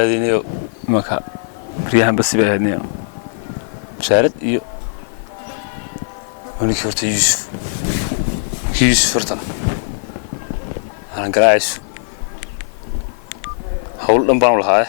هذه مكان ريحان بس بهذه شارد يو هوني كورت يوسف فرطة أنا قرايس حول لمبان ولا هاي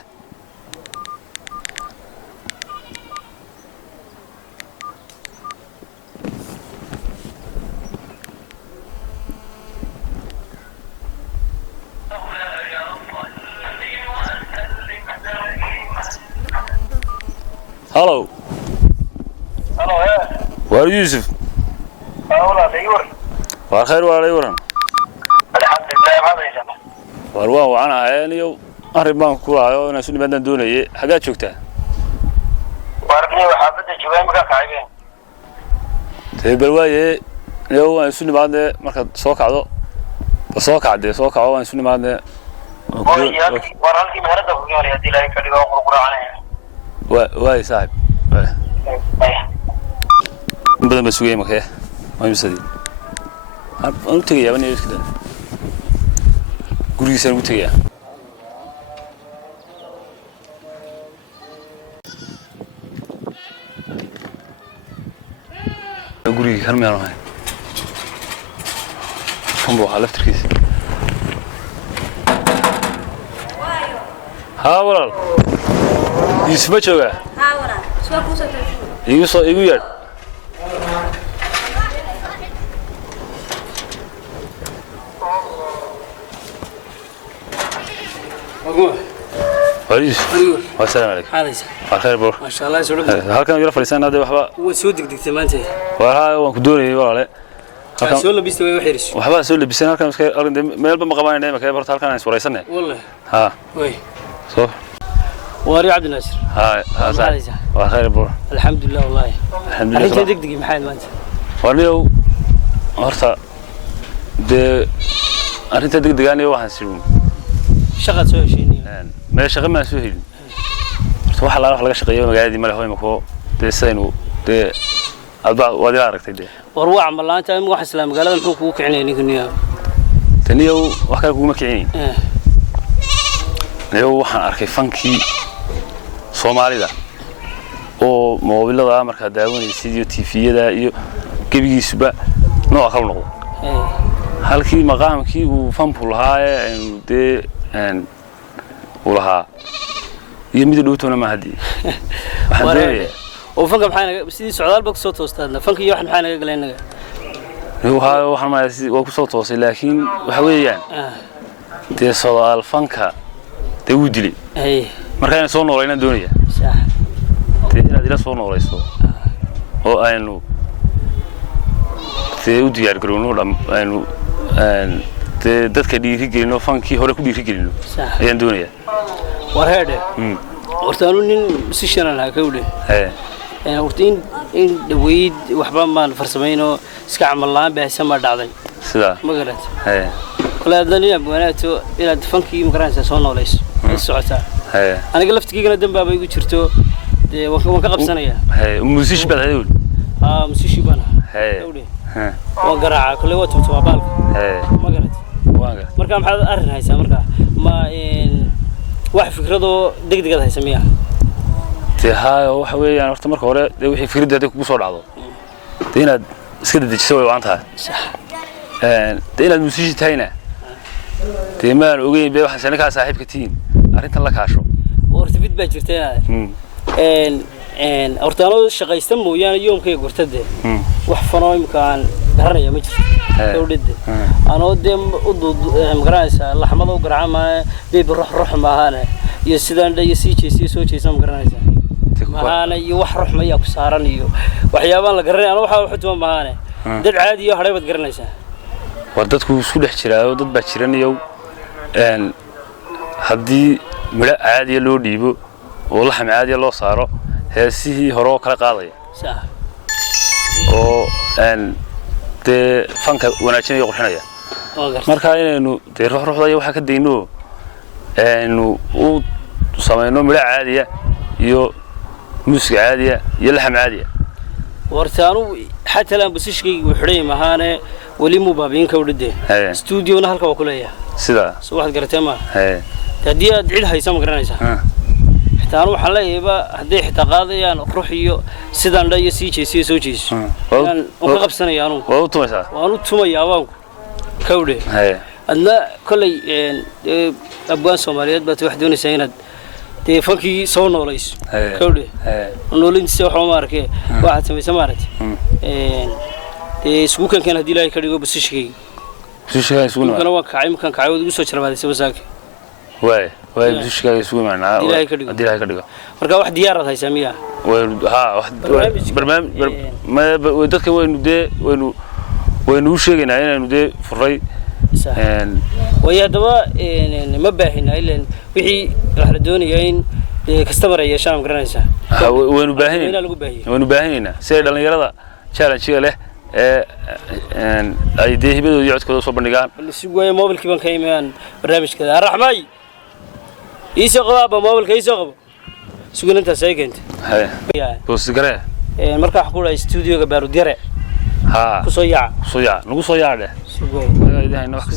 Hello. Hello, yeah. Where are you, Yusuf? والله ديور. والخير ولا يورن. الحمد لله ما بيجنا. والله وأنا عيني وأهربان كولا أنا سوني بدنا دوني حاجات شوكتها. واربني وحافظ الجوال مكان خايبين. تبي الواي يو أنا سوني بعد مركز سوق عضو. بسوق عدي سوق عضو أنا سوني بعد. ورالكي مهرده ويوري هدي لا يكلي وقرقر عليه. واي صاحب. بدنا مسويه مكيه. ما يمسدي. أنا تيجي أبني إيش كده. قولي سنة تيجي. قولي كرمي أنا هاي. كم بروح على تركيز. ها ورال. يوسف ما شوقه. ها ورال. شو أقول يوسف يقول. وليش؟ والسلام عليكم. حاليس. الخير برو. ما شاء الله يسعدك. هل كان يرفع لسان هذا وحبا؟ وسودك دكتمانته. وها وكدوري ولا لا؟ سؤال بيستوي وحيرش. وحبا سؤال بسنا هل كان مسكين أرد ما يلبى مقامين دائما كذا برت هل كان يسوي رئيسنا. والله. ها. وي. صح. واري عبد الناصر. ها زين. والخير برو. الحمد لله والله. الحمد لله. أنت دقدقي محل ما أنت. وليو هرتا ده أنت دقدقاني واحد سيرون. شغل سوي شيء. ما شغل ما سوي. waxa la wax laga shaqeeyo magaaladii ma lahayn mako deesaynu de alba wadi aragtay de war waa amalaanta in wax islaam magaalada muxuu ku kicinay ninkaniya taniyo wax ka kuma kicin niyo waxaan arkay fankii Soomaalida oo moobilada marka daawanaysid iyo TV-yada iyo gabigiisuba nooc kala noqdo halkii maqaamkii uu fanku lahaa de ulaha يمدي دوتونا ما هدي. وفنك بحنا بسيدي سعودال بقصة توستادنا فنك يوحنا بحنا قلنا. هو هذا وحنا ما وقصة توصل لكن وحويان. تي سعودال فنك تودلي. أي. مركان صون وراينا الدنيا. صح. تي هذا صون ورايسو. هو أينو. تي ودي يركلونه لام أينو تي ده كدي يركلونه فنكي هو كدي يركلونه. صح. أيان الدنيا. ورهده ورتانون سيشنا لها كوله ورتين إن دويد وحبان ما الفرسمينو سكع ملان بهسمر دعدين سلا ما قلت كل هذا بناتو إلى دفنكي مقرن ساسونا وليس السعودة أنا قلفت كي قلنا دم بابا يقول شرتو وكقب سنة يا موسيش بعد موسيش بنا وقرع كل وقت متوابل ما قلت مركم هذا أرن هاي سامركا ما إن واحد فكرته دقيقة هاي سميها. تها وحوي يعني أرتمر كورة ده وحي فكرة ده تكون بصور عضو. تينا سكدة تجسوي وعنتها. صح. تينا الموسيقى تاينا. تيمان وجين بيه واحد سنة كصاحب كتير. أرنت الله كاشو. ورتبيت بجرتنا. أرتانو شقي استمو يعني يوم كي قرتده. وحفناي مكان هرني مجر. تولد. أنا قدام أضد مقرانسة الله حمده وقرعة بيروح معانا يسدان ده يسوي شيء سام قرانسة معانا يوح روح ما يكسرني وحيابان لقرني أنا وحاول حتى معانا ده عادي يهرب تقرنسة وردتكو سودح شراء وضد بشرني يو أن هدي ملا عادي لو ديبو والله حم عادي الله صاره هسيه هروك كلا قاضي صح أو أن te fanka wanaagsan iyo qurxinaya marka inaynu de ruuxda waxa ka deeyno u sameeyno mila caadiya iyo music caadiya iyo laxam caadiya wartaanu حتى الآن بسيشكي وحري مهانة ولي مبابين كودده استوديو نهالك وكلية سدا واحد قرتي ما تدي أدعي لها يسمى قرنيسة حتى أنا وحلا يبا هدي حتى قاضي يعني روحي سيدان لا يسيج سو جيس يعني وقف سنة يعني وأنا توما يا أبوك كودي أنا كل أبوان سوماليات بتوحدون سيند دي فكي صون وليس كودي نولين سوى حمارك واحد سمي سمارت دي سبوكن كان هدي لا يكريجو بس شيء سوون كانوا كعيم كان كعود يسوي شرب هذا سوى ساك واي بس شيء يسوي معنا دي لا يكريجو مركا واحد ديار هاي سميها واحد برنامج ما ودك وين وشيء إنه ده فري ويا دواء ما باهنا إلا وحي راح لدوني كاستمر يا شام قرنيسا وين باهنا سير اللي يرضى شارع شيء له أي ده بدو يعود كذا صوب النجار السوق موبل كمان كيمان برنامج كذا الرحمي يسقط موبل كيسقط سوق أنت سايق أنت بس قرأ مركا حقول استوديو كبارو ديره كسويع نقول صياع له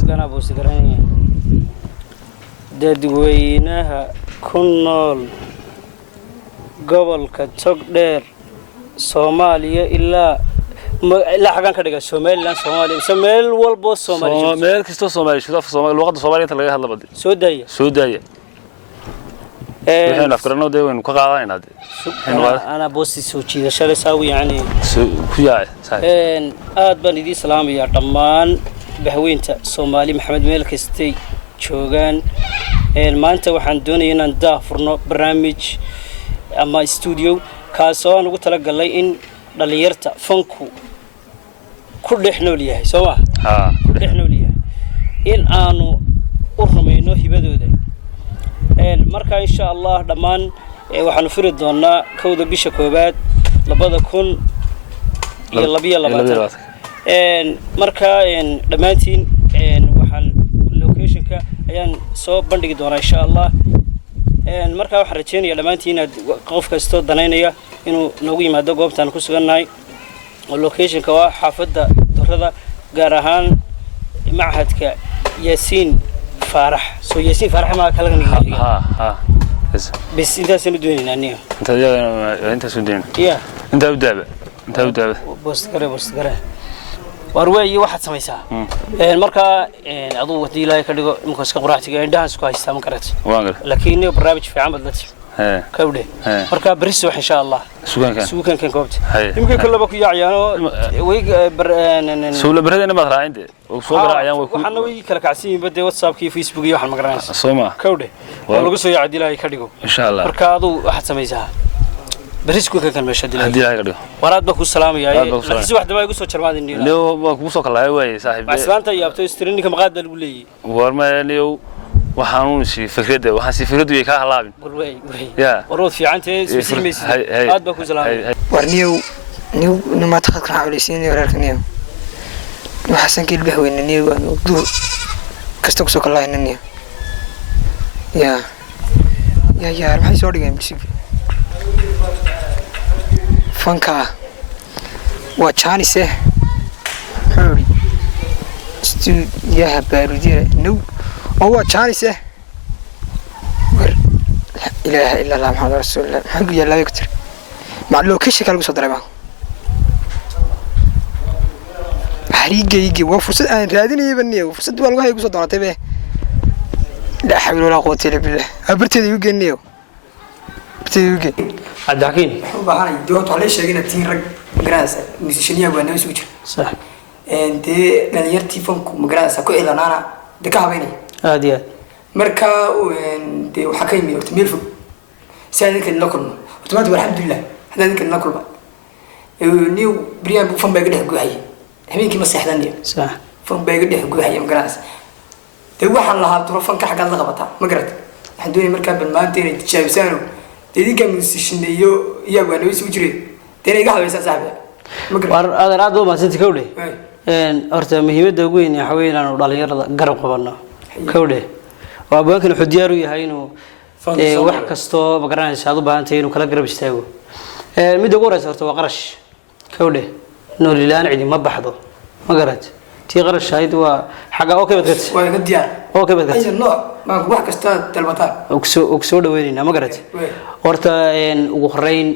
أنا بوس قرني دادوينها كنول قبل كتقدر سوماليا إلا حاجة كده سومالي والبوس سومالي كستو سومالي شو في سومالي الوقت سومالي أنت لقيها هلا بدي سوداية إحنا أفكرنا ده وين كقاعدين هذا أنا بوسي سوتشي ده شل ساوي يعني كيا بني دي سلام يا طمان بهوينتا سومالي محمد مالك استي شوغان ما أنت وحن دوني إن ندا فرنا برنامج أما استوديو كاسون وقلت لك قال لي إن دليرتا فنكو كل إحنا وليه سوا كل إحنا وليه إن أنا أرمينه هبدو ده marka insha Allah dhamaan waxaan firi doonaa kowda bisha koobaad 2022 marka dhamaantiin waxaan location-ka ayaan soo bandhigi doonaa insha Allah marka waxaan rajeynayaa dhamaantiin inaad qof kasto danaynaya inuu noogu yimaado goobtan ku sugannahay location-ka waa xaafadda Durrada gaar ahaan macahadka Yaasiin فارح ياسين فارح ما كلام نيجي بس انت سندوني نانيو انت سندين يا انت ودابه بوست كره warweey waxaad samaysaa marka aduu wadii ilaahay ka dhigo imka iska quraactiga indhaha isku haysta ma karat laakiin barnaamij fiican bad lati kawde marka bariis wax insha Allah suugan kan koobta imka kallaba ku yaacayano way suula baradana ma raacinde oo soo baraayaan waxana way kala kacsiin badee WhatsApp iyo Facebook iyo waxan ma garanaysa Sooma kawde waa lagu soo yaacay ilaahay ka dhigo insha Allah marka aduu waxaad samaysaa بريسكو كان ماشي دي هاي وراد بكو السلام يا لكن واحد ما يقول سو جرمادني لو بكو سو كلا واي صاحب بس انت يابتو استرينك مقاد لغلي ورما ليو waxaan si fikrada waxaan si fikradu ay ka halaabin way warod fiicantay isbisimay aad ba ku salaamay warniyow nima taxad ka xawleysiin wararkaniyo waxaan keel bahweynaniyo duur kasto ku soo kala inaniyo ya maxay soo dhigeen bisig fanka waa jaanise xuri stuudiyaha baarudira no oo waa jaanise war ilaaha illa allah muhammad rasuulullah maxaa yaala yagtir ma location kale soo dareema hariigaygi waa fursad aan raadinayay baniyo fursad waa lagu hay ku soo doonatay be la xawla wala quwwata illa billah abarteeda igu geeniyo عداكين وبهاي دوت عليه شيء تين رج مقراس مسيشنيا وانا مسوجر صح انت دليرتي فنك مقراس كو إلانانا دكا بيني هاديات مركا وانت وحكيمي وتميل فوق ساعدك ناكل وتمات والحمد لله هذا ذيك ناكل بقى نيو بريان فن باقي ده جوهي همينك مسحدني صح فن باقي ده جوهي مقراس ده واحد لها تروفن كحاجة لغبطها مقرد حدوني مركا بالمانتين تشابسانو تديك مسيشنيو يا وانا وسوجري تاني قاعد صاحبي war aad ma santi kawde horta muhiimada ugu weyn waxa weeyaan oo dhalinyarada garab qabano kawde waa baakan wuxuu diyaar u yahay inuu wax kasto ma garanaysa aad u baahantay inuu kala garab istaago mid ugu horeysa horta waa qarash kawde noolilaan cidi ma baxdo ma garad tii qarash ahayd waa xagga oo ka badgad waa iga diyaar oo ka badgad ay nooc ma wax kasta dalbataan oo soo dhaweynayna ma garat horta ugu horeyn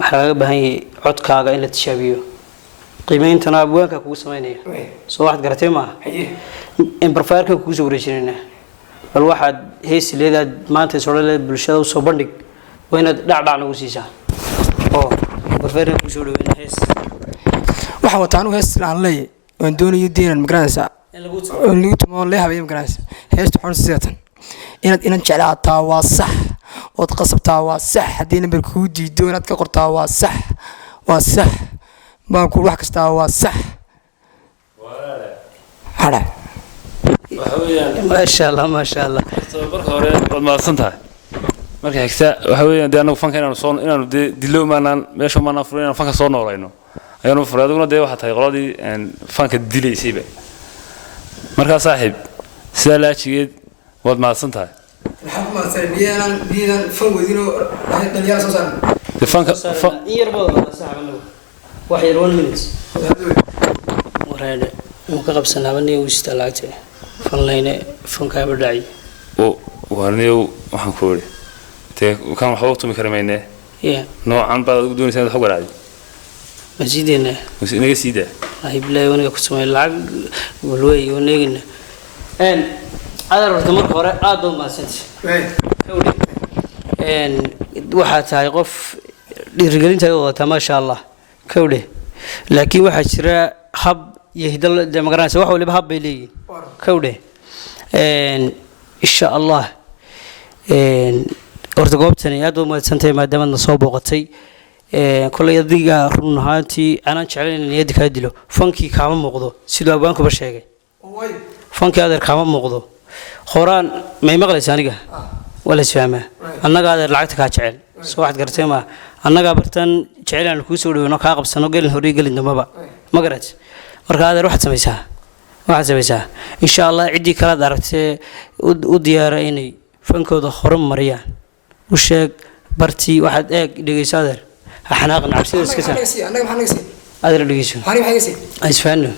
waxa laga baahan yahay codkaaga in la tijaabiyo qiimeeyntana abwaanka kugu sameynaya soo waxaad garatay ma in barfaarka kugu soo wareejinayna bal waxaad hees leedahay maanta soo leedahay bulshada soo bandhig waa inaad dhacdhac nagu siisaa oo barfaarka kugu soo dhaweynaya hees waxa wataan hees aan leeyahay waan doonayo diinan magaranaysa in lagu tumo leeyahay magaranaysa heestu xor siyaatan inaad jeclaataa waa sax oo qasabtaa waa sax hadii number ku diido inaad ka qortaa waa sax baan ku wax kasta waa sax hada ما شاء الله ما شاء الله marka hore wad maadsantahay marka xigta waxa weeyaan de anagu fanka inaanu dilo maanaan meesha maanaan furin inaan fanka soo noolayno ayaanu furaaduna de waxa tahay qoladii fanka dilaysayba marka saaxiib sida laajigeed wad maadsantahay maxaa ma saybiyaan diidan fan wadino dhalinyaro soo saaran de fanka يربط صاحبنا واحد 1 minute وراد ممكن قبسنا بني ويستلاعته فنلينا فنكا بدعي oo warniyow waxaan ku wari te kan waxa waqti mi karmeynaa noocan baad u doonaysaa wax garaacay مزيدنا inaga siida هاي بلاي وانا كنت سمع العق والوي ونيجنا ان هذا الرتمر هوري ادو ما سنت ان waxa tahay qof dhiirigelinta wada ma sha Allah kawde laakiin waxa jira hab yahidal magaranaysa wax waliba hab bay leeyihiin kawde insha Allah horta goobtani aad u maadsantay maadaama soo booqatay kulay adiga run ahaantii aanan jeclayn in niyad ka dilo fanki kaama muuqdo sidoo abwaanku ba sheegay fanki adeer kaama muuqdo qoraan may maqlaysaa aniga wala isfahmaa annaga adeer lacagta ka jecel soo waxaad gartay ma annaga bartan jecelaan ku soo dhaweeno ka qabsano gelin hore gelin damaba ma garat marka adeer waxaad samaysaa insha Allah cidii kala daragtay u diyaara inay fankooda horumariyaan u sheeg barti waxaad eeg dhigaysaa adeer حناقنا عبسي اسكسا أنا ما حنقسي هذا اللي يجيسون هاني ما حنقسي اسفانو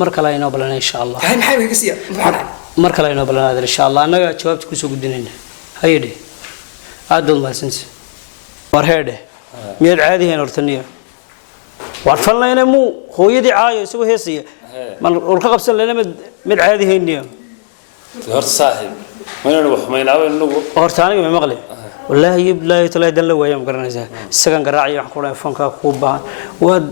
مركلا ينوبلنا ان شاء الله هاي ما حنقسي مركلا ينوبلنا هذا ان شاء الله انا جوابت كسو قدنينا هيدي عدل ما سنس ورهيده ميد عادي هنا ورتنيه وعرفنا مو هو يدي عايه سو هيسيه ما ورقه قبسن لنا مد عادي هينيه horta saaxiib mayna wax maynaaba inagu horta aniga ma maqlay والله يبلا يطلع دل ويا مقرنسا سكن قراعي wax ku dhaafan ka ku baahan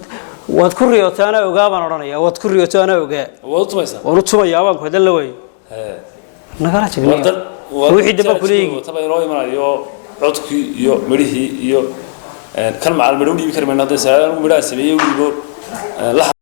wad ku riyootana ogaabaan oranaya wad ku riyootana ogaa wad tumaysa wad tumaya baan ku dal way nagala jigniyo ruuxi daba kuleeyay taba inoo imanayo codki iyo midhii iyo kan macal midhow dhibi karmayna hadda saaran midhaa sameeyay wilibo